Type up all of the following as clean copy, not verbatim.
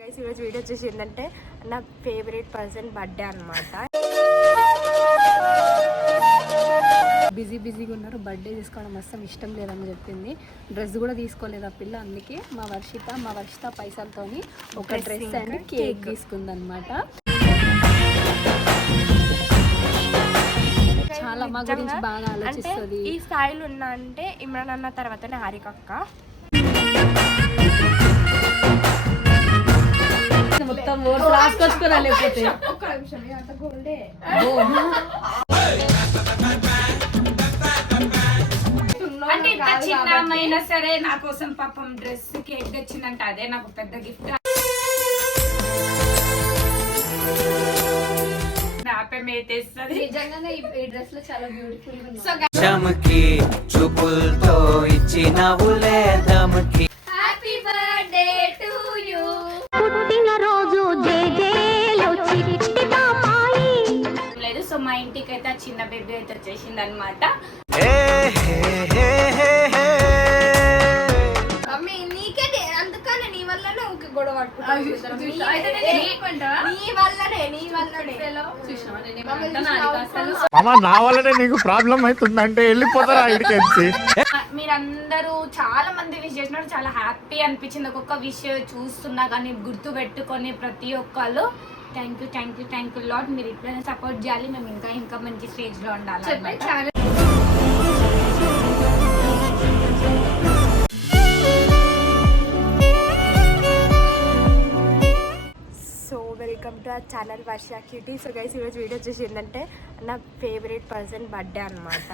Guys ఈరోజు video వచ్చేసి ఏంటంటే నా ఫేవరెట్ పర్సన్ బర్త్డే అనమాట. బిజీగా ఉన్నారు, బర్త్డే తీసుకోవడం అస్సలు ఇష్టం లేదని చెప్పింది. డ్రెస్ కూడా తీసుకోలేదు ఆ పిల్ల, అందుకే మా వర్షిత పైసలతోని ఒక డ్రెస్ అండ్ కేక్ తీసుకుందనమాట. చాలా మా గురించి బాగా ఆలోచిస్తుంది. ఈ స్థాయిలో ఉన్నా అంటే ఇమ్రాన్ అన్న తర్వాతనే హారిక అక్క. మొత్తం రాసుకొచ్చుకోరా లేకపోతే ఒక్క నిమిషం అంత గోల్డే. అంటే ఇంత చిన్న అమ్మాయినా సరే నా కోసం పాపం డ్రెస్ కేక్ తెచ్చిందంటే అదే నాకు పెద్ద గిఫ్ట్. నిజంగానే ఈ డ్రెస్ లో చాలా బ్యూటిఫుల్ గా ఉంది. Happy birthday to you. లేదు సో మా ఇంటికి అయితే చిన్న బేబీ అయితే వచ్చేసింది అనమాట. అందుకనే నీ వల్లనే ఊరికి గొడవ నా వల్లనే నీకు ప్రాబ్లం అవుతుందంటే వెళ్ళిపోతారా ఇక్కడికి. మీరందరూ చాలా మంది విష్ చేసినారు, చాలా హ్యాపీ అనిపించింది. ఒక్కొక్క విషయం చూస్తున్నా కానీ గుర్తు పెట్టుకొని ప్రతి ఒక్కళ్ళు థ్యాంక్ యూ లాట్. మీరు ఇట్లనే సపోర్ట్ చేయాలి, మేము ఇంకా మంచి స్టేజ్ లో ఉండాలి. Welcome to our channel Varsha cutie. So guys ఈరోజు వీడియో వచ్చేసి ఏంటంటే నా ఫేవరెట్ పర్సన్ బర్త్డే అనమాట.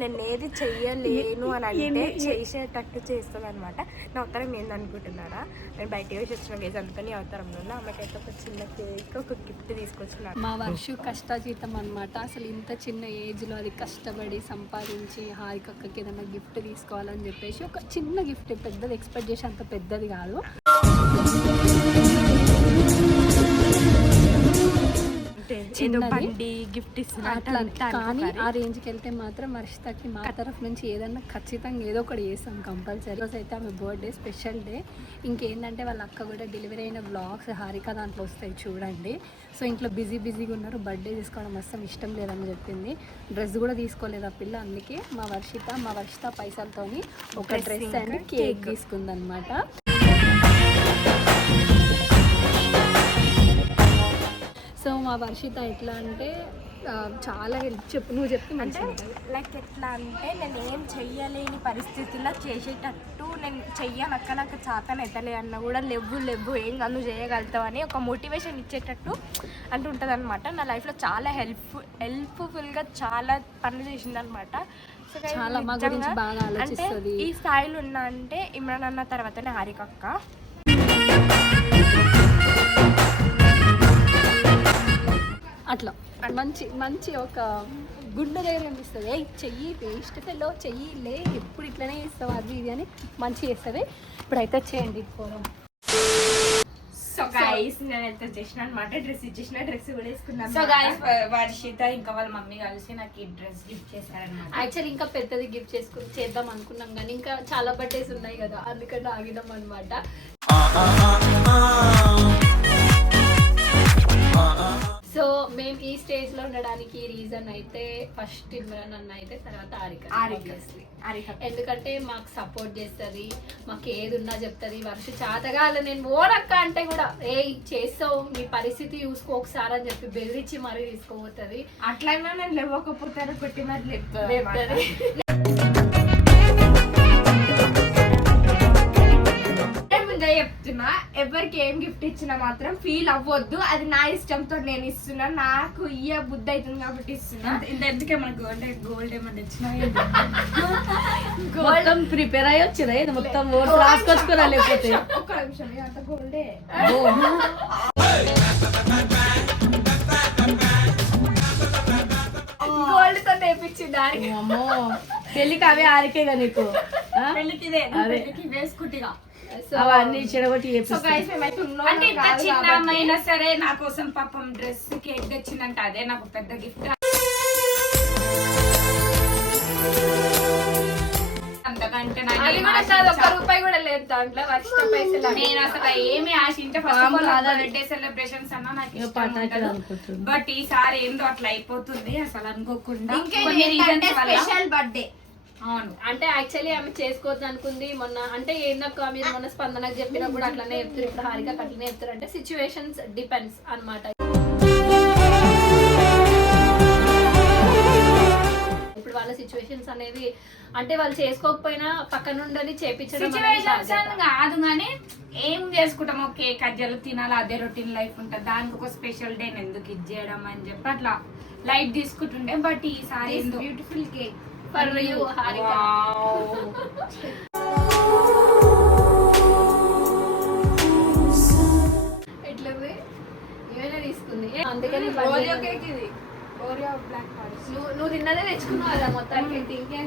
నేను ఏది చెయ్యలేను అని అంటే చేసేటట్టు చేస్తుంది అనమాట. నా అవతారం ఏందనుకుంటున్నారా, నేను బయటకు వేసి వచ్చిన గైస్ అందుకని అవతారంలో ఉన్న అమ్మకైతే ఒక చిన్న కేక్ ఒక గిఫ్ట్ తీసుకొచ్చినాను. మా వర్షు కష్టాజీతం అనమాట. అసలు ఇంత చిన్న ఏజ్లో అది కష్టపడి సంపాదించి హారికక్కకి ఏదైనా గిఫ్ట్ తీసుకోవాలని చెప్పేసి ఒక చిన్న గిఫ్ట్, పెద్దది ఎక్స్పెక్ట్ చేసి అంత పెద్దది కాదు. గిఫ్ట్ కానీ ఆ రేంజ్కి వెళ్తే మాత్రం వర్షితకి మా తరఫు నుంచి ఏదన్నా ఖచ్చితంగా ఏదో ఒకటి చేస్తాం కంపల్సరీ. రోజు అయితే ఆమె బర్త్డే స్పెషల్ డే. ఇంకేంటంటే వాళ్ళ అక్క కూడా డెలివరీ అయిన వ్లాగ్స్ హారిక దాంట్లో వస్తాయి చూడండి. సో ఇంట్లో బిజీగా ఉన్నారు, బర్త్డే తీసుకోవడం అస్సలు ఇష్టం లేదని చెప్పింది. డ్రెస్ కూడా తీసుకోలేదు ఆ పిల్ల, అందుకే మా వర్షిత పైసలతోని ఒక డ్రెస్ అండ్ కేక్ తీసుకుందనమాట. సో మా వర్షిత ఎట్లా అంటే చాలా హెల్ప్ నువ్వు చెప్తే అంటే లైక్ ఎట్లా అంటే నేను ఏం చెయ్యలేని పరిస్థితిలో చేసేటట్టు నేను చెయ్యనక్క నాకు చేతన ఎత్తలే అన్న కూడా లేవు ఏం కాదు నువ్వు చేయగలుగుతావు అని ఒక మోటివేషన్ ఇచ్చేటట్టు అంటుంటుంది అనమాట. నా లైఫ్లో చాలా హెల్ప్ఫుల్గా చాలా పనులు చేసింది అనమాట. సో చాలా మా గురించి బాగా ఆలోచిస్తుంది. ఈ స్థాయిలో ఉన్నా అంటే ఇమ్రాన్ అన్న తర్వాతనే హారిక అక్క. అట్లా మంచి ఒక గుండె ధైర్యం ఇస్తుంది. చెయ్యి వేస్ట్ ఫెలో చెయ్యి లే, ఎప్పుడు ఇట్లనే ఇస్తావు అది ఇది అని మంచి చేస్తుంది. ఇప్పుడైతే చేయండి పోదాం. సో గైస్ నేనైతే చేసిన అనమాట, డ్రెస్ ఇచ్చేసిన, డ్రెస్ కూడా వేసుకున్నాను. సో గైస్ వర్షిత ఇంకా వాళ్ళ మమ్మీ కలిసి నాకు ఈ డ్రెస్ గిఫ్ట్ చేశారనమాట. యాక్చువల్లీ ఇంకా పెద్దది గిఫ్ట్ చేద్దాం అనుకున్నాం కానీ ఇంకా చాలా బర్త్డేస్ ఉన్నాయి కదా, అందుకని ఆగినాం అనమాట. సో మేము ఈ స్టేజ్ లో ఉండడానికి రీజన్ అయితే ఫస్ట్ ఇమ్రాన్ అన్న అయితే, తర్వాత హారిక. ఎందుకంటే మాకు సపోర్ట్ చేస్తుంది, మాకు ఏది ఉన్నా చెప్తుంది. వర్ష చేతగా నేను ఓడక్క అంటే కూడా చేస్తావు నీ పరిస్థితి చూసుకో ఒకసారి అని చెప్పి బెదిరించి మరీ తీసుకోపోతుంది. అట్లయినా నేను లేవకపోతాను కొట్టి మరి లేపుతుంది. చెప్తున్నా, ఎవరికి ఏం గిఫ్ట్ ఇచ్చినా మాత్రం ఫీల్ అవ్వద్దు, అది నా ఇష్టంతో నేను ఇస్తున్నా, నాకు ఇయ్య బుద్ధి అవుతుంది కాబట్టి ఇస్తున్నా. ఎందుకే మనకు అంటే గోల్డ్ ఏమన్నా ఇచ్చినా మొత్తం ప్రిపేర్ అయ్యి వచ్చినా మొత్తం రాసుకొచ్చుకోరా లేకపోతే ఒక్క నిమిషం అంత గోల్డే. గోల్డ్ తో తెప్పించింది అమ్మో, పెళ్లికి అవే ఆరికేగా నీకు, పెళ్లికి వేసుకుంటా అవన్నీ చెడగొట్టి. అంటే ఇంత చిన్న అమ్మాయినా సరే నా కోసం పాపం డ్రెస్ కేక్ తెచ్చిందంటే అదే నాకు పెద్ద గిఫ్ట్. అంతకంటే అది కూడా కాదు, ఒక్క రూపాయి కూడా లేదు దాంట్లో, వర్షిత పైసలు. నేను అసలు ఏమి ఆశించే ఫస్ట్ బర్త్డే సెలబ్రేషన్స్ అన్నా నాకు ఇష్టం ఉండదు. బట్ ఈసారి ఏందో అట్లా అయిపోతుంది అసలు అనుకోకుండా కొన్ని reasons వల్ల. Special birthday. అవును, అంటే యాక్చువల్లీ ఆమె చేసుకోవద్దు అనుకుంది మొన్న. అంటే ఏందక్క మీరు మొన్న స్పందనకు చెప్పినప్పుడు అట్లనే చెప్తారు, ఇప్పుడు హారిక అట్లనే చెప్తారు. అంటే సిచ్యువేషన్స్ డిపెండ్స్ అన్నమాట. ఇప్పుడు వాళ్ళ సిచ్యువేషన్స్ అనేవి అంటే వాళ్ళు చేసుకోకపోయినా పక్కన ఉండని చేపించడం సిచ్యువేషన్స్ అని కాదు కానీ ఏం చేసుకుంటాం, ఓకే కజ్జలు తినాలి, అదే రొటీన్ లైఫ్ ఉంటుంది, దానికి ఒక స్పెషల్ డే ఎందుకు ఇది చేయడం అని చెప్పి అట్లా లైట్ తీసుకుంటుండే. బట్ ఈసారి beautiful cake for you Harika. ఎట్లది ఏమైనా తీసుకుంది అందుకని ఓరియో కేక్ ఇది. Oreo black forest. నువ్వు తిన్నదే తెచ్చుకున్నావు కదా మొత్తానికి. ఇంకేం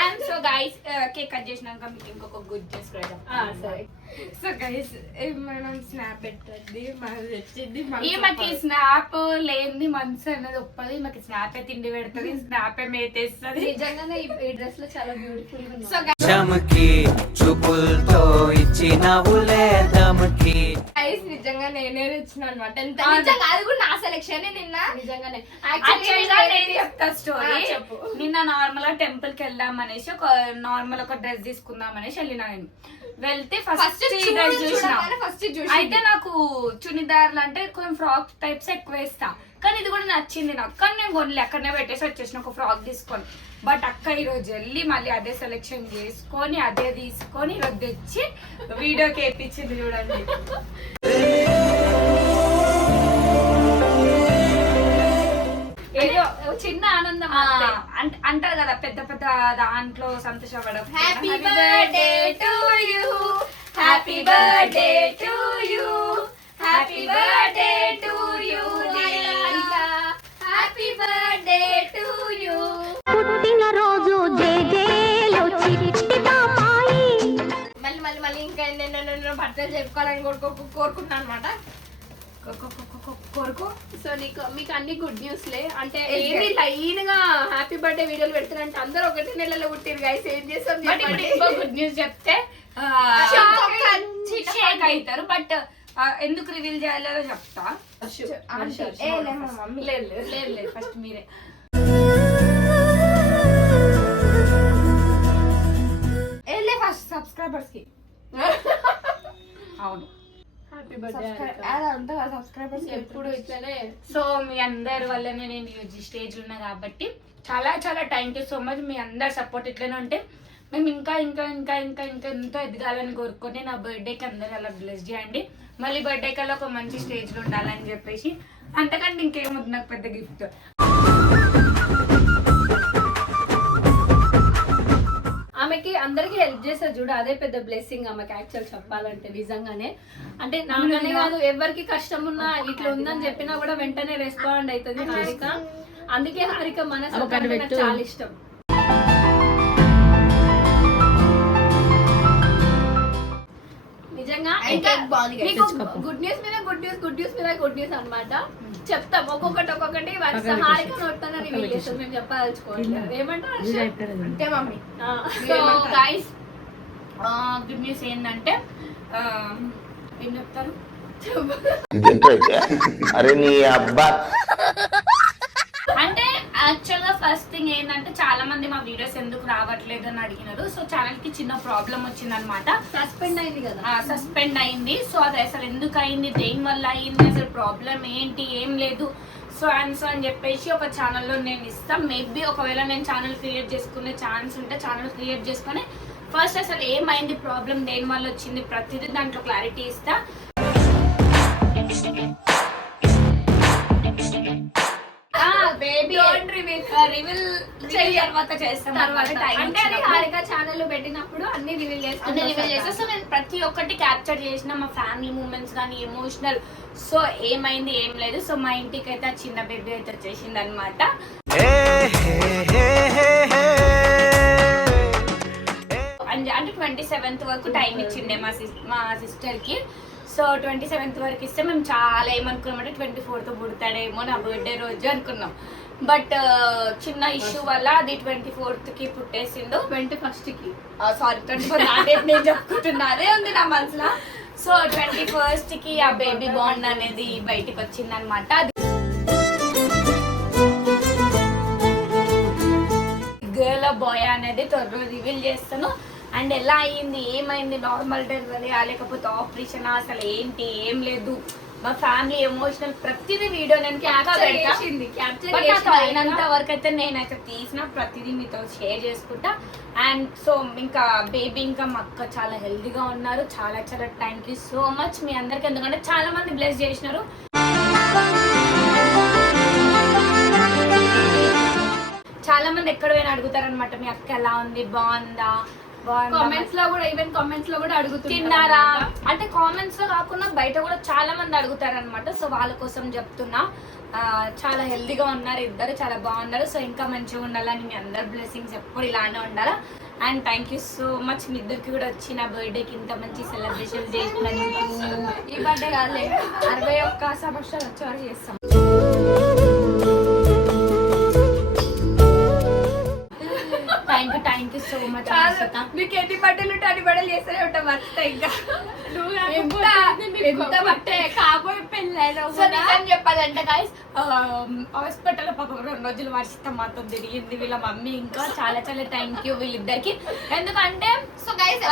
I'm so guys cake cut చేసినాక మీకు ఇంకొక గుడ్ చేసుకుంటాం. సరే. సో గైస్ మనం స్నాప్ పెట్టద్ది మనది తెచ్చింది. ఈమెకి స్నాప్ లేని మనసు అనేది ఒప్పది. ఈమెకి స్నాపే తిండి పెడుతుంది, స్నాపే మేతేస్తుంది. నిజంగానే ఈ డ్రెస్ లో చాలా బ్యూటిఫుల్ గా సో ఉంది. చమకి చూపులతో ఇచ్చినవులే దమకి. గైస్ నిజంగా నేనే తెచ్చిన అనమాట. అది కూడా నా సెలెక్షన్ నిన్న. నిజంగానే Actually గా నేను చెప్తా స్టోరీ. చెప్పు. నిన్న నార్మల్ గా టెంపుల్ కి వెళ్దాం అనేసి ఒక నార్మల్ ఒక డ్రెస్ తీసుకుందాం అనేసి వెళ్ళినా. నేను వెళ్తే ఫస్ట్ డ్రెస్ చూసిన. అయితే నాకు చునిదార్లు అంటే కొంచెం ఫ్రాక్ టైప్స్ ఎక్కువ వేస్తా, కానీ ఇది కూడా నచ్చింది నాకు. కానీ నేను కొనలే, అక్కడనే పెట్టేసి వచ్చేసిన ఒక ఫ్రాక్ తీసుకొని. బట్ అక్క ఈరోజు వెళ్ళి మళ్ళీ అదే సెలెక్షన్ చేసుకొని అదే తీసుకొని ఈరోజు తెచ్చి వీడియోకి వేయించింది చూడండి. ఏదో చిన్న ఆనందం అంతే. అంటారు కదా పెద్ద పెద్ద దాంట్లో సంతోషపడడం. Happy birthday to you, happy birthday to you, happy birthday to you, happy birthday to you. పుట్టిన రోజు జేజేలో చిట్టి పాపాయి. మళ్ళీ ఇంకా నేను బర్త్డే చెప్పుకోవాలని కోరుకుంటున్నాను అనమాట. కోరుకో. సో మీకు అన్ని గుడ్ న్యూస్ లే. అంటే ఏది లైన్ గా హ్యాపీ బర్త్డే వీడియోలు పెడుతున్నారంటే అందరూ ఒకటి నెలలో పుట్టిరు గైస్. ఏం చేస్తాం బట్ ఇప్పుడు ఇంకో గుడ్ న్యూస్ చెప్తే షాక్ అవుతారు. బట్ ఎందుకు రివీల్ చేయాలో చెప్తా. లేదు ఫస్ట్ మీరే. ఫస్ట్ సబ్స్క్రైబర్స్ కి అవును, హ్యాపీ బర్త్డే. సబ్స్క్రైబర్స్ ఎప్పుడు ఇట్లనే. సో మీ అందరి వల్లనే నేను ఈ స్టేజ్ ఉన్నా కాబట్టి చాలా చాలా థ్యాంక్ యూ సో మచ్. మీ అందరి సపోర్ట్ ఇట్లనే ఉంటే మేము ఇంకా ఇంకా ఇంకా ఇంకా ఇంకా ఎంతో ఎదగాలని కోరుకొని నా బర్త్డేకి అందరూ అలా బ్లెస్ చేయండి. మళ్ళీ బర్త్డే కల్లా ఒక మంచి స్టేజ్లో ఉండాలని చెప్పేసి, అంతకంటే ఇంకేమొద్దు నాకు పెద్ద గిఫ్ట్. ఆమెకి అందరికి హెల్ప్ చేస్తారు చూడు, అదే పెద్ద బ్లెస్సింగ్ ఆమెకి యాక్చువల్ చెప్పాలంటే. నిజంగానే అంటే నాకనే కాదు, ఎవరికి కష్టం ఉన్నా ఇట్లా ఉందని చెప్పినా కూడా వెంటనే రెస్పాండ్ అవుతుంది హారిక. అందుకే హారిక మనసు నాకు చాలా ఇష్టం. నిజంగా మీకు గుడ్ న్యూస్ మీద గుడ్ న్యూస్, గుడ్ న్యూస్ మీద గుడ్ న్యూస్ అన్నమాట. చెప్తాం ఒక్కొక్కటి హారిక నోట్తోనే రివీల్ చేస్తాం. మేము చెప్పదలుచుకోవాలి. ఏమంటారు అంటే mummy. So guys good news ఏంటంటే ఏం చెప్తారు, అరే నీ అబ్బా. అంటే యాక్చువల్ గా ఫస్ట్ థింగ్ ఏంటంటే చాలా మంది మా వీడియోస్ ఎందుకు రావట్లేదు అని అడిగినారు. సో ఛానల్ కి చిన్న ప్రాబ్లం వచ్చింది అనమాట. సస్పెండ్ అయింది కదా. సస్పెండ్ అయింది. సో అది అసలు ఎందుకు అయింది, దేని వల్ల అయింది, అసలు ప్రాబ్లం ఏంటి, ఏం లేదు. సో అని చెప్పేసి ఒక ఛానల్లో నేను ఇస్తాను. మేబీ ఒకవేళ నేను ఛానల్ క్రియేట్ చేసుకునే ఛాన్స్ ఉంటే ఛానల్ క్రియేట్ చేసుకుని ఫస్ట్ అసలు ఏమైంది, ప్రాబ్లం దేని వల్ల వచ్చింది, ప్రతిదీ దాంట్లో క్లారిటీ ఇస్తా. రివీల్ తర్వాత చేస్తాం. అంటే అది హారిక ఛానల్ పెట్టినప్పుడు అన్ని రివీల్ చేస్తాం. సో నేను ప్రతి ఒక్కటి క్యాప్చర్ చేసిన, మా ఫ్యామిలీ మూమెంట్స్ కానీ ఎమోషనల్. సో ఏమైంది ఏం లేదు. సో మా ఇంటికి అయితే ఆ చిన్న బేబీ అయితే వచ్చేసింది అనమాట. అంటే 27th వరకు టైం ఇచ్చిండే మా సిస్టర్ కి. సో 27th వరకు ఇస్తే మేము చాలా ఏమనుకున్నామంటే 24th పుడతాడేమో నా బర్త్డే రోజు అనుకున్నాం. బట్ చిన్న ఇష్యూ వల్ల అది 24th పుట్టేసిండు. 21st సారీ 24th నేను చెప్పుకుంటున్నా, అదే ఉంది నా మనసులో. సో 21st ఆ బేబీ బాండ్ అనేది బయటికి వచ్చింది అనమాట. గర్ల్ బాయ్ అనేది త్వరలో రివీల్ చేస్తాను. అండ్ ఎలా అయ్యింది, ఏమైంది, నార్మల్ డెలివరీ లేకపోతే ఆపరేషన్, అసలు ఏంటి ఏం లేదు, మా ఫ్యామిలీ ఎమోషనల్ ప్రతిదీ వీడియో నేను అయినంత వరకు అయితే నేనైతే తీసిన ప్రతిదీ మీతో షేర్ చేసుకుంటా. అండ్ సో ఇంకా బేబీ ఇంకా మా అక్క చాలా హెల్దీగా ఉన్నారు. చాలా చాలా థ్యాంక్ యూ సో మచ్ మీ అందరికి, ఎందుకంటే చాలా మంది బ్లెస్ చేసినారు. చాలా మంది ఎక్కడ పోయినా అడుగుతారనమాట, మీ అక్క ఎలా ఉంది, బాగుందా, కామెంట్స్ లో కూడా, ఈవెన్ కామెంట్స్ లో కూడా తిన్నారా అంటే కామెంట్స్ లో కాకుండా బయట కూడా చాలా మంది అడుగుతారనమాట. సో వాళ్ళ కోసం చెప్తున్నా, చాలా హెల్దీగా ఉన్నారు ఇద్దరు, చాలా బాగున్నారు. సో ఇంకా మంచిగా ఉండాలని మీ అందరి బ్లెస్సింగ్స్ ఎప్పుడు ఇలానే ఉండాలా. And thank you so much మీ ఇద్దరికి కూడా వచ్చి నా బర్త్డేకి ఇంత మంచి సెలబ్రేషన్ చేసినందుకు. ఈ బర్త్డే కాదులే, 61 సంవత్సరాలు వచ్చే వరకు చేస్తాం. Thank you so much. మీకు ఎన్ని బట్టలు ఉంటే అన్ని బట్టలు చేస్తూనే ఉంటాం. మర్చిపోయి ఇంకా ఎంత బట్టే కాబోయే పెళ్ళైనా చెప్పాలంటే గైస్, హాస్పిటల్ పాపం 2 రోజులు వర్షితం మాతో తిరిగింది వీళ్ళ మమ్మీ. ఇంకా చాలా చాలా థ్యాంక్ యూ వీళ్ళిద్దరికి. ఎందుకంటే సో గైస్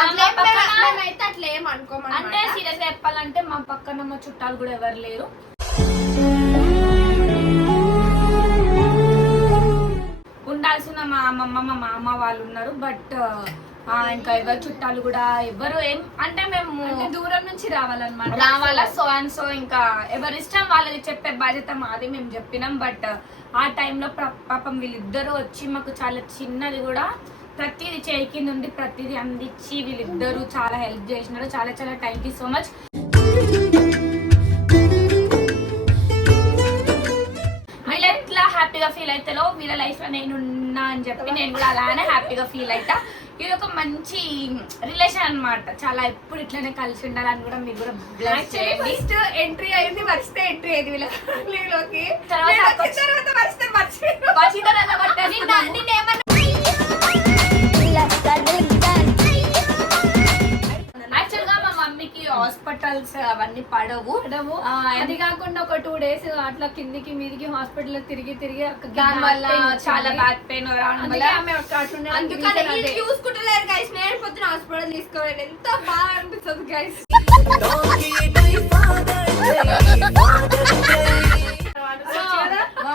అయితే అట్లా ఏమనుకోమని, అంటే సీరియస్ గా చెప్పాలంటే మా పక్కన మా చుట్టాలు కూడా ఎవరు లేరు. ఉండాల్సిన మా అమ్మమ్మ మా మామ వాళ్ళు ఉన్నారు. బట్ ఇంకా ఎవరు చుట్టాలు కూడా ఎవరు ఏం అంటే మేము దూరం నుంచి రావాలన్నమాట, రావాలా. సో అండ్ సో ఇంకా ఎవరి ఇష్టం వాళ్ళకి చెప్పే బాధ్యత మాది, మేము చెప్పినాం. బట్ ఆ టైంలో పాపం వీళ్ళిద్దరూ వచ్చి మాకు చాలా చిన్నది కూడా ప్రతిదీ చేయికి నుండి ప్రతిదీ అందించి వీళ్ళిద్దరూ చాలా హెల్ప్ చేసినారు. చాలా చాలా థ్యాంక్ యూ సో మచ్. వీళ్ళు ఎట్లా హ్యాపీగా ఫీల్ అవుతారో వీళ్ళ లైఫ్ లో నేను ఉన్నా అని చెప్పి నేను కూడా అలానే హ్యాపీగా ఫీల్ అవుతా. ఇది ఒక మంచి రిలేషన్ అన్నమాట. చాలా ఎప్పుడు ఇట్లనే కలిసి ఉండాలని కూడా మీరు కూడా బ్లెస్ చేయండి. ఫస్ట్ ఎంట్రీ అయింది, మర్చితే ఎంట్రీ అయింది వీళ్ళకి. యాక్చువల్ గా మా మమ్మీకి హాస్పిటల్స్ అవన్నీ పడవు. అది కాకుండా ఒక 2 days అట్లా కిందికి మీదికి హాస్పిటల్ తిరిగి దాని వల్ల చాలా బ్యాక్ పెయిన్ చూసుకుంటలేరు గైస్. నేను పొద్దున హాస్పిటల్ తీసుకోవాలి, ఎంత బాగా అనిపిస్తుంది గైస్.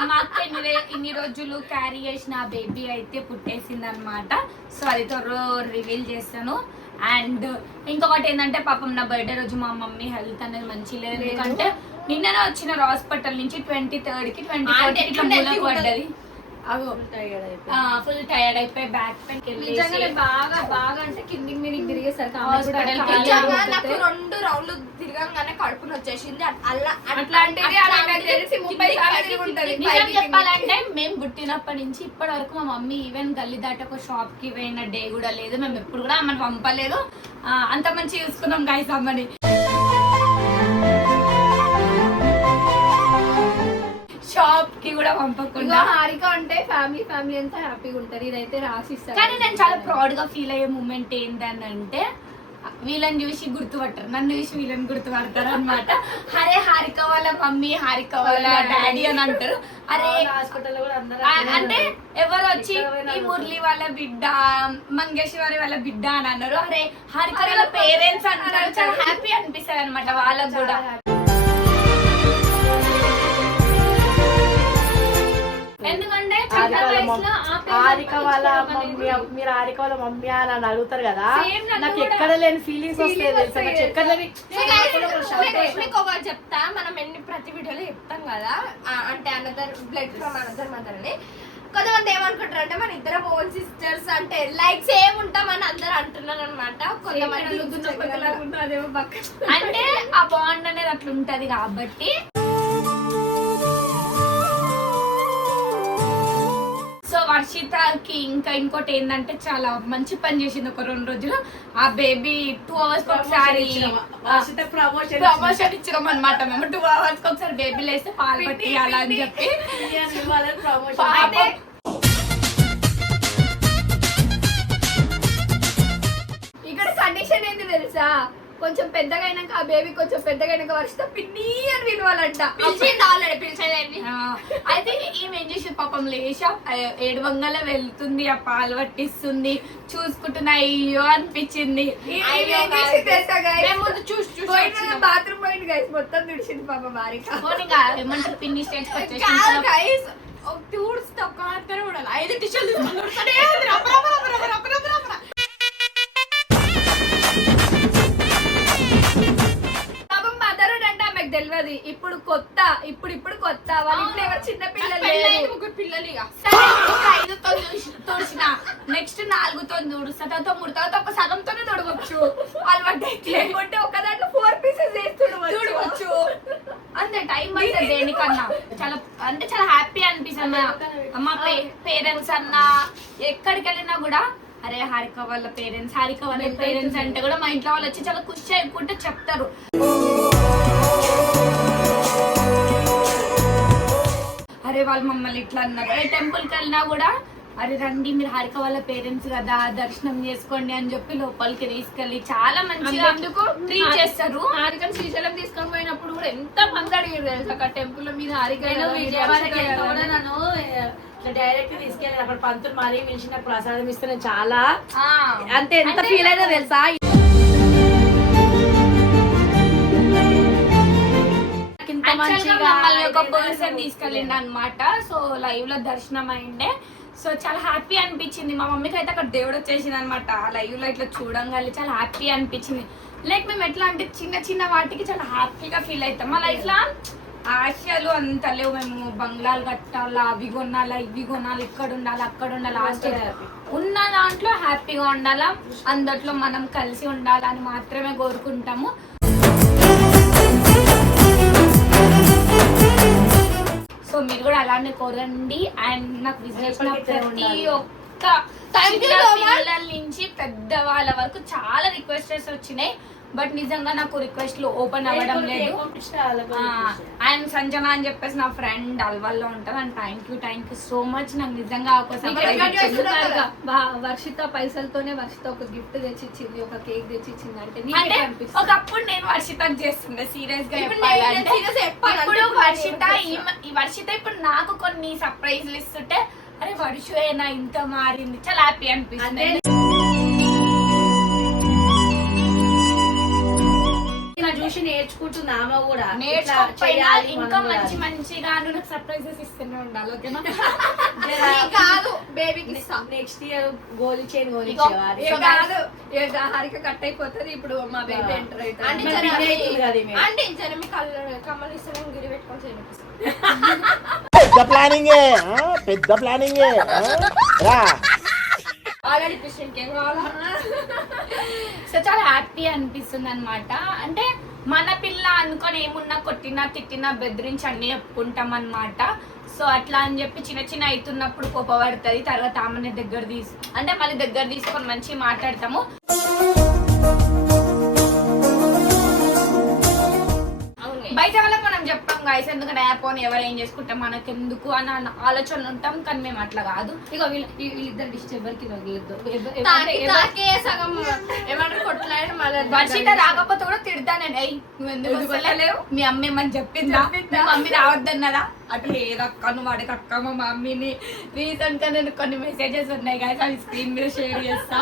మా అక్క ఇన్ని రోజులు క్యారీ చేసిన బేబీ అయితే పుట్టేసింది అనమాట. సో అది త్వరలో రివీల్ చేస్తాను. అండ్ ఇంకొకటి ఏంటంటే పాపం నా బర్త్డే రోజు మా మమ్మీ హెల్త్ అనేది మంచి లేదు. ఎందుకంటే నిన్ననే వచ్చిన హాస్పిటల్ నుంచి 23rd కి 24th కి ఇట్లా మూలకు పడ్డది. ఫుల్ టైర్డ్ అయిపోయి బ్యాక్ పెయిన్ బాగా బాగా అంటే కిందికి మీదికి తిరిగేసరికి నాకు 2 రౌండ్లు తిరగంగానే కడుపుని వచ్చేసింది. నిజం చెప్పాలంటే మేము పుట్టినప్పటి నుంచి ఇప్పటి వరకు మా మమ్మీ ఈవెన్ గల్లీ దాట ఒక షాప్ కి పోయిన డే కూడా లేదు. మేము ఎప్పుడు కూడా అమ్మని పంపలేదు. అంత మంచి చూసుకున్నాం గైస్ అమ్మని. షాప్ కి కూడా పంపకుండా. హారిక అంటే ఫ్యామిలీ అంతా హ్యాపీగా ఉంటారు. ఇదైతే రాసిస్తారు. కానీ నేను చాలా ప్రౌడ్ గా ఫీల్ అయ్యే మూమెంట్ ఏంటంటే వీళ్ళని చూసి గుర్తుపట్టరు, నన్ను చూసి వీళ్ళని గుర్తుపడతారు అనమాట. అరే హారిక వాళ్ళ మమ్మీ, హారిక వాళ్ళ డాడీ అని అంటారు. అరే హాస్పిటల్ కూడా అంటే ఎవరు వచ్చి ఈ మురళి వాళ్ళ బిడ్డ, మంగేశ్వరి వాళ్ళ బిడ్డ అని అన్నారు. అరే హారిక వాళ్ళ పేరెంట్స్ అంటారు. చాలా హ్యాపీ అనిపిస్తుంది అనమాట వాళ్ళకు కూడా. ఎందుకంటే హారిక వాళ్ళ మమ్మీ, మీరు హారిక వాళ్ళ మమ్మీ అని అడుగుతారు కదా, నాకు ఎక్కడ లేని ఫీలింగ్స్ వస్తాయి తెలుసా. నాకు ఎక్కడ లేని మీకు ఒకటి చెప్తా, మనం ప్రతి వీడియోలో చెప్తాం కదా, అంటే another blood from another mother అని. కొంతమంది ఏమనుకుంటారు అంటే మన ఇద్దరం ఓన్ సిస్టర్స్, అంటే లైక్ సేమ్ ఉంటామని అందరు అంటున్నారు అనమాట. కొంతమంది అంటే ఆ బాండ్ అనేది అట్లా ఉంటది కాబట్టి. సో వర్ష వర్షితకి ఇంకా ఇంకోటి ఏంటంటే చాలా మంచి పని చేసింది. ఒక 2 రోజులు ఆ బేబీ 2 hours ఒకసారి ప్రమోషన్ ఇచ్చినాం అనమాట. మేము 2 hours ఒకసారి బేబీ లేస్తే పాలు పట్టి అలా అని చెప్పి ఇక్కడ కండిషన్ ఏంటి తెలుసా, కొంచెం పెద్దగా అయినాక ఆ బేబీ కొంచెం పెద్దగా అయినాక వర్షిత పిన్ని అని పిలవాలంట. అయితే ఈమె ఏం చేసి పాపం లేచా ఏడవంగల వెళ్తుంది, ఆ పాలు పట్టిస్తుంది, చూసుకుంటున్నా అయ్యో అనిపించింది. బాత్రూమ్ పోయింది గైస్, మొత్తం తుడిచింది పాప భారీగా. ఏమంటారు పిన్ని స్టేజ్ తెలియదు. ఇప్పుడు కొత్త ఇప్పుడు కొత్త వాళ్ళు ఇప్పుడు ఎవరు చిన్న పిల్లలు తోడిసిన నెక్స్ట్ 4తో తుడుస్తా, తర్వాత 3 తర్వాత ఒక సగంతోనే తొడవచ్చు. అలవాటు లేకుంటే ఒక దాంట్లో 4 pieces తొడవచ్చు. అంతే టైం అంటే దేనికన్నా చాలా అంటే చాలా హ్యాపీ అనిపిస్తుంది. మా పేరెంట్స్ అన్నా ఎక్కడికి వెళ్ళినా కూడా అరే హారిక వాళ్ళ పేరెంట్స్ అంటే కూడా మా ఇంట్లో వాళ్ళు వచ్చి చాలా ఖుషి అయిపోతే చెప్తారు. అరే వాళ్ళు మమ్మల్ని ఇట్లా అన్నారు. అరే టెంపుల్కి వెళ్ళినా కూడా అరే రండి మీరు హారిక వాళ్ళ పేరెంట్స్ కదా దర్శనం చేసుకోండి అని చెప్పి లోపలికి తీసుకెళ్ళి చాలా మంచిగా ట్రీట్ చేస్తారు. హారికని శ్రీశైలం తీసుకొని పోయినప్పుడు కూడా ఎంత మంది అడిగారు తెలుసు అక్కడ టెంపుల్ మీద. హారిక నన్ను డైరెక్ట్ తీసుకెళ్ళి అక్కడ పంతులు మరీ పిలిచిన ప్రసాదం ఇస్తే చాలా అంటే ఎంత ఫీల్ అయినా తెలుసా. మమ్మల్ని ఒక పర్సన్ తీసుకెళ్ళిండు అనమాట. సో లైవ్ లో దర్శనం అయిండే. సో చాలా హ్యాపీ అనిపించింది. మా మమ్మీకి అయితే అక్కడ దేవుడు వచ్చేసింది అనమాట. లైవ్ లో ఇట్లా చూడంగానే చాలా హ్యాపీ అనిపించింది. లైక్ మేము ఎట్లా అంటే చిన్న చిన్న వాటికి చాలా హ్యాపీగా ఫీల్ అవుతాం. మా లైఫ్ లో ఆశయాలు అంత లేవు. మేము బంగ్లాలు కట్టాలా, అవి కొనాలా, ఇవి కొనాలి, ఇక్కడ ఉండాలి, అక్కడ ఉండాలి. ఉన్న దాంట్లో హ్యాపీగా ఉండాలా, అందట్లో మనం కలిసి ఉండాలని మాత్రమే కోరుకుంటాము. సో మీరు కూడా అలానే కోరండి. అండ్ నాకు విజిట్ ప్రతి ఒక్క పిల్లల నుంచి పెద్దవాళ్ళ వరకు చాలా రిక్వెస్టెస్ వచ్చినాయి. బట్ నిజంగా నాకు రిక్వెస్ట్లు ఓపెన్ అవ్వడం లేదు. అండ్ సంజన అని చెప్పేసి నా ఫ్రెండ్ అల్వాల్లో ఉంటారు. And thank you so much. నాకు నిజంగా వర్షిత పైసలతోనే వర్షిత ఒక గిఫ్ట్ తెచ్చిచ్చింది, ఒక కేక్ తెచ్చిచ్చింది. అంటే ఒకప్పుడు నేను వర్షితకి చేస్తుండే సీరియస్ గా. ఇప్పుడు వర్షిత ఇప్పుడు నాకు కొన్ని సర్ప్రైజ్లు ఇస్తుంటే అరే వర్షేనా ఇంత మారింది, చాలా హ్యాపీ అనిపిస్తుంది. చూసి నేర్చుకుంటున్నామా కూడా నేర్చుకోవాలి. ఇంకా మంచిగా నాకు సర్ప్రైజెస్ ఇస్తూనే ఉండాలి. ఓకేనా? కాదు బేబీకి నెక్స్ట్ ఇయర్ గోలి చైన్ కాదు హారిక కట్ అయిపోతుంది. ఇప్పుడు మా బేబీ ఎంటర్ పెద్ద ప్లానింగ్ ఆల్రెడీ క్రిస్టియన్ కేక్ కావాలా. సో చాలా హ్యాపీ అనిపిస్తుంది అనమాట. అంటే మన పిల్ల అనుకొని ఏమున్నా కొట్టినా తిట్టినా బెదిరించి అన్ని చెప్పుకుంటాం అనమాట. సో అట్లా అని చెప్పి చిన్న చిన్న అవుతున్నప్పుడు కోపపడుతుంది. తర్వాత ఆమెని అంటే మళ్ళీ దగ్గర తీసుకొని మంచిగా మాట్లాడతాము. బయట వాళ్ళకి మనం చెప్తాం గాయస్, ఎందుకంటే పోనీ ఎవరు ఏం చేసుకుంటాం మనకెందుకు అని ఆలోచనలు ఉంటాం. కానీ మేము అట్లా కాదు. ఇక వీళ్ళిద్దరు డిష్ ఎవరికి వర్షిత రాకపోతే కూడా తిడతాను. నువ్వు ఎందుకు వెళ్ళలేవు, మీ అమ్మ ఏమని చెప్పిందా, మీ మమ్మీ రావద్దన్నదా, అటు లేదక్క నువ్వు అడగక్క మా మమ్మీని. రీసెంట్ గా నేను కొన్ని మెసేజెస్ ఉన్నాయి గాయస్, అవి స్క్రీన్ మీద షేర్ చేస్తా.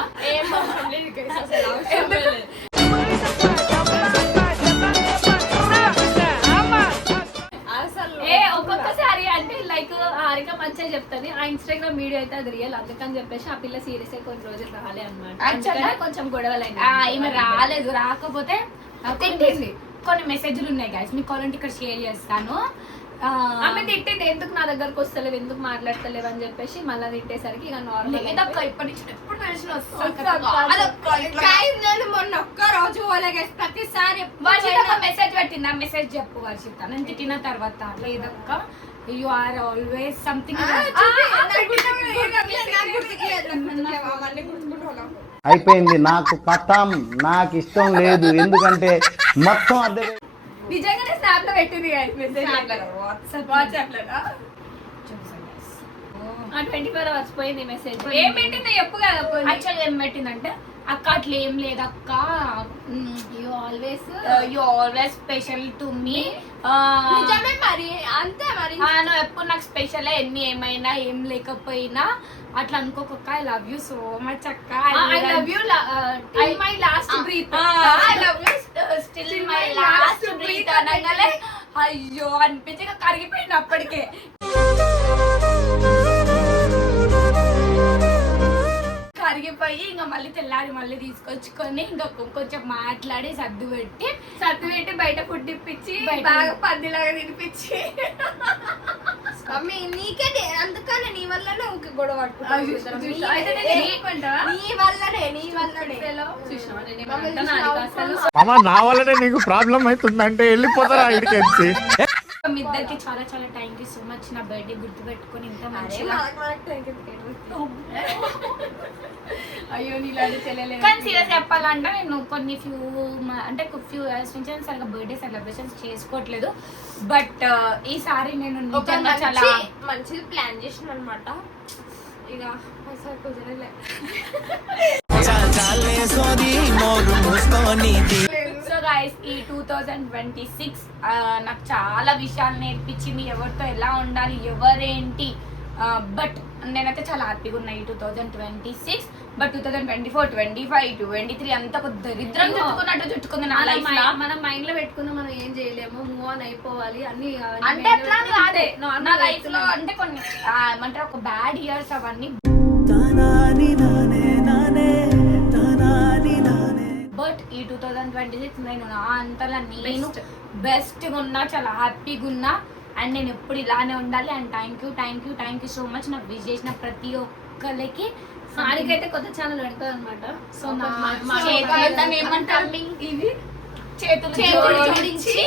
ఒక్కొక్కసారి అంటే లైక్ హారిక మంచిగా చెప్తాను. ఆ ఇన్స్టాగ్రామ్ వీడియో అయితే అది రియల్, అందుకని చెప్పేసి ఆ పిల్ల సీరియస్ అయి కొన్ని రోజులు రాలే అనమాట. కొంచెం గొడవలు ఈమె రాలేదు. రాకపోతే తింటుంది. కొన్ని మెసేజ్లు ఉన్నాయి గాయస్, మీకు కావాలంటే ఇక్కడ షేర్ చేస్తాను. ఆమె తిట్టింది ఎందుకు నా దగ్గరకు వస్తలేవు, ఎందుకు మాట్లాడతలేవు అని చెప్పేసి. మళ్ళీ తిట్టేసరికి ఇక నార్మల్ ఇప్పటి నుంచి ఎప్పుడు తెలిసిన మొన్న ఒక్క రోజు ప్రతిసారి వర్షిత మెసేజ్ పెట్టింది. ఆ మెసేజ్ చెప్పు వర్షిత, నేను తిట్టిన తర్వాత లేదక్క యు ఆర్ ఆల్వేస్ సంథింగ్ అయిపోయింది, నాకు కథం, నాకు ఇష్టం లేదు. ఎందుకంటే మొత్తం అద్దె నిజంగానే స్నాప్ లో పెట్టింది మెసేజ్ వాట్సాప్ లో 24 hours పోయింది మెసేజ్. ఏం పెట్టిందో చెప్పు కదా. యాక్చువల్గా ఏం పెట్టిందంటే అక్క అట్లా ఏం లేదు అక్క, you always special to me. నిజమే మరి, అంతే మరి. నువ్వు ఎప్పుడు నాకు స్పెషల్, ఎన్ని ఏమైనా ఏం లేకపోయినా అట్లా అనుకోక. I love you so much అక్క. I love you my last breath. I love you still my last breath అనగానే అయ్యో అనిపించి కరిగిపోయింది అప్పటికే. కరిగిపోయి ఇంకా మళ్ళీ తెల్లారి మళ్ళీ తీసుకొచ్చుకొని ఇంకా కొంచెం మాట్లాడి సర్దు పెట్టి బయట ఫుడ్ ఇప్పించి బాగా పందిలాగా తినిపించి మమ్మీ నీకే అందుకనే నీ వల్లనే ఊకే గొడవ పట్టుకుంటాను. నీ వల్లనే మామ నా వల్లనే నీకు ప్రాబ్లం అవుతుందంటే వెళ్ళిపోతారా ఇక్కడికి వచ్చి. మీ ఇద్దరికి చాలా చాలా థ్యాంక్ యూ సో మచ్. నా బర్త్డే గుర్తుపెట్టుకొని ఇంత మంచిగా. అయ్యో నీలాంటి చెల్లెలే. కానీ సీరియస్ చెప్పాలంటే నేను ఫ్యూ ఇయర్స్ నుంచి సరిగ్గా బర్త్డే సెలబ్రేషన్స్ చేసుకోవట్లేదు. బట్ ఈసారి నేను నిజంగా చాలా మంచిది ప్లాన్ చేసిన అనమాట. ఇక అసలు కుదరలే. సో గైస్ ఈ 2026 నాకు చాలా విషయాలు నేర్పించింది. ఎవరితో ఎలా ఉండాలి, ఎవరేంటి. బట్ నేనైతే చాలా హ్యాపీగా ఉన్నా ఈ 2026. బట్ 2024, 25, 23 అంతా ఒక దరిద్రం చుట్టుకుంది నా లైఫ్ లో. మనం మైండ్ లో పెట్టుకుందాం మనం ఏం చేయలేము, మూవ్ ఆన్ అయిపోవాలి అన్ని. అంటే అట్లా కాదే నా లైఫ్ లో అంటే కొన్ని ఏమంటారు ఒక బ్యాడ్ ఇయర్స్ అవన్నీ. బట్ ఈ 2026 నేను నా అంతలా నేను బెస్ట్ గా ఉన్నా, చాలా హ్యాపీగా ఉన్నా. అండ్ నేను ఎప్పుడు ఇలానే ఉండాలి. And thank you so much నాకు విష్ చేసిన ప్రతి ఒక్కరికి. ఆడికైతే కొత్త ఛానల్ పెడతారు అనమాట. సో ఏమంటారు ఇవి చేతులు జోడించి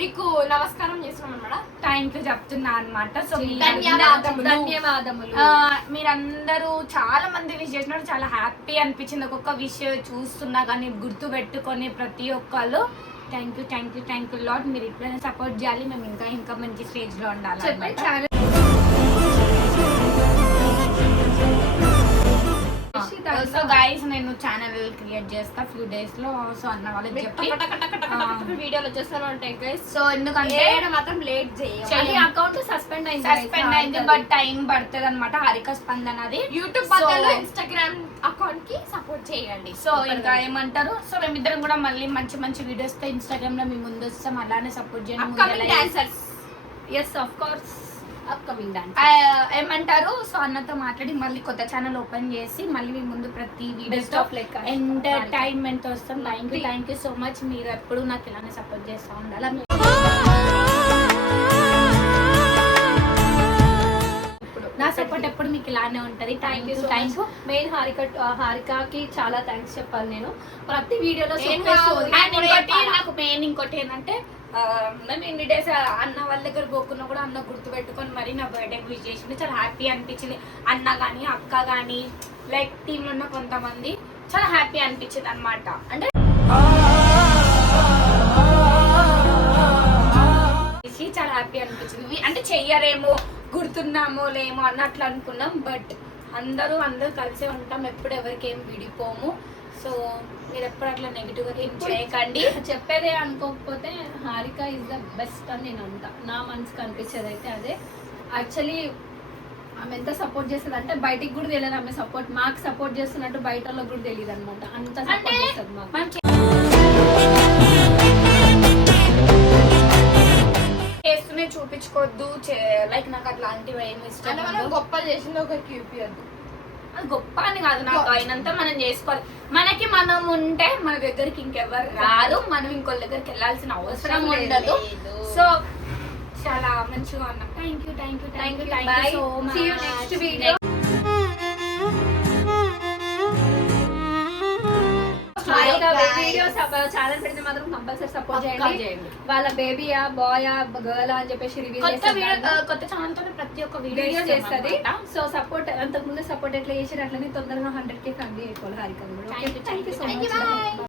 మీకు నమస్కారం చేస్తున్నాం అనమాట. థ్యాంక్ యూ చెప్తున్నా అనమాట. సో ధన్యవాదములు. మీరందరూ చాలా మంది విష్ చేసినట్టు చాలా హ్యాపీ అనిపించింది. ఒక్కొక్క విష్ చూస్తున్నా కానీ గుర్తు పెట్టుకొని ప్రతి ఒక్కళ్ళు థ్యాంక్ యూ లాట్. మీరు ఇట్లనే సపోర్ట్ చేయాలి. మేము ఇంకా మంచి స్టేజ్ లో ఉండాలి. సో గైస్ నేను ఛానల్ క్రియేట్ చేస్తా ఫ్యూ డేస్ లో. సో అన్న వాళ్ళకి చెప్పి వీడియోలు వచ్చేస్తాను ఉంటాయి గైస్. సో ఎందుకంటే మాత్రం లేట్ చేయాలి. అకౌంట్ సస్పెండ్ అయింది బట్ టైం పడుతుంది అనమాట. హారిక స్పందనది యూట్యూబ్ బదులు ఇన్స్టాగ్రామ్ అకౌంట్ కి సపోర్ట్ చేయండి. సో ఇంకా ఏమంటారు. సో మేమిద్దరం కూడా మళ్ళీ మంచి వీడియోస్ తో ఇన్స్టాగ్రామ్ లో మేము ముందు వస్తాం. అలానే సపోర్ట్ చేయండి. Yes of course upcoming dance ఏమంటారు. సో అన్నతో మాట్లాడి మళ్ళీ కొత్త ఛానల్ ఓపెన్ చేసి మళ్ళీ మీ ముందు ప్రతి వీడియోస్ ఎంటర్టైన్మెంట్ తో వస్తాం. Thank you so much. మీరు ఎప్పుడు నాకు ఇలానే సపోర్ట్ చేస్తూ ఉండాలి. నా సపోర్ట్ ఎప్పుడు మీకు ఇలానే ఉంటది. Thank you. మెయిన్ హారికకి చాలా థ్యాంక్స్ చెప్పాలి నేను. ప్రతి వీడియోలో నాకు మెయిన్ ఇంకోటి ఏంటంటే మేము ఇన్ని డేస్ అన్న వాళ్ళ దగ్గర పోకున్నా కూడా అన్న గుర్తు పెట్టుకొని మరి నా బర్త్డే విష్ చేసింది. చాలా హ్యాపీ అనిపించింది. అన్న కానీ అక్క కానీ లైక్ టీంలో ఉన్న కొంతమంది చాలా హ్యాపీ అనిపించింది అనమాట. అంటే చాలా హ్యాపీ అనిపించింది. అంటే చెయ్యరేమో గుర్తున్నామో లేమో అన్నట్లు అనుకున్నాం. బట్ అందరూ కలిసే ఉంటాం. ఎప్పుడు ఎవరికి ఏం విడిపోము. సో మీరు ఎప్పుడు అట్లా నెగిటివ్ గా ఏం చేయకండి. చెప్పేదే అనుకోకపోతే హారిక ఇస్ ద బెస్ట్ అని నేను అంటా. నా మనసుకు అనిపించేది అయితే అదే. యాక్చువల్లీ ఆమె ఎంత సపోర్ట్ చేస్తుంది అంటే బయటికి కూడా తెలియదు. ఆమె సపోర్ట్ మాకు సపోర్ట్ చేస్తున్నట్టు బయట వాళ్ళకి కూడా తెలియదు అనమాట. అంత సపోర్ట్ చేస్తుంది మాకు. చేస్తూనే చూపించుకోవద్దు. లైక్ నాకు అట్లాంటివి ఏమి ఇష్టం. గొప్ప చేసింది ఒక చూపియద్దు. అది గొప్ప అని కాదు, నాకు అయినంత మనం చేసుకోవాలి. మనకి మనం ఉంటే మన దగ్గరికి ఇంకెవరు రాదు. మనం ఇంకోళ్ళ దగ్గరికి వెళ్ళాల్సిన అవసరం ఉండదు. సో చాలా మంచిగా ఉన్నాం. Thank you so much. Next video video channel పెడితే మాత్రం కంపల్సరీ సపోర్ట్ చేయండి. వాళ్ళ బేబీయా బాయా గర్ల్ అని చెప్పేసి రివ్యూ కొత్త ఛానల్ తో ప్రతి ఒక్క వీడియో చేస్తుంది. సో సపోర్ట్ అంతకు ముందు సపోర్ట్ ఎట్లా చేసారు అట్లనే తొందరగా 100K ఫ్యామిలీ అయిపోవాలి Harika. Thank you so much.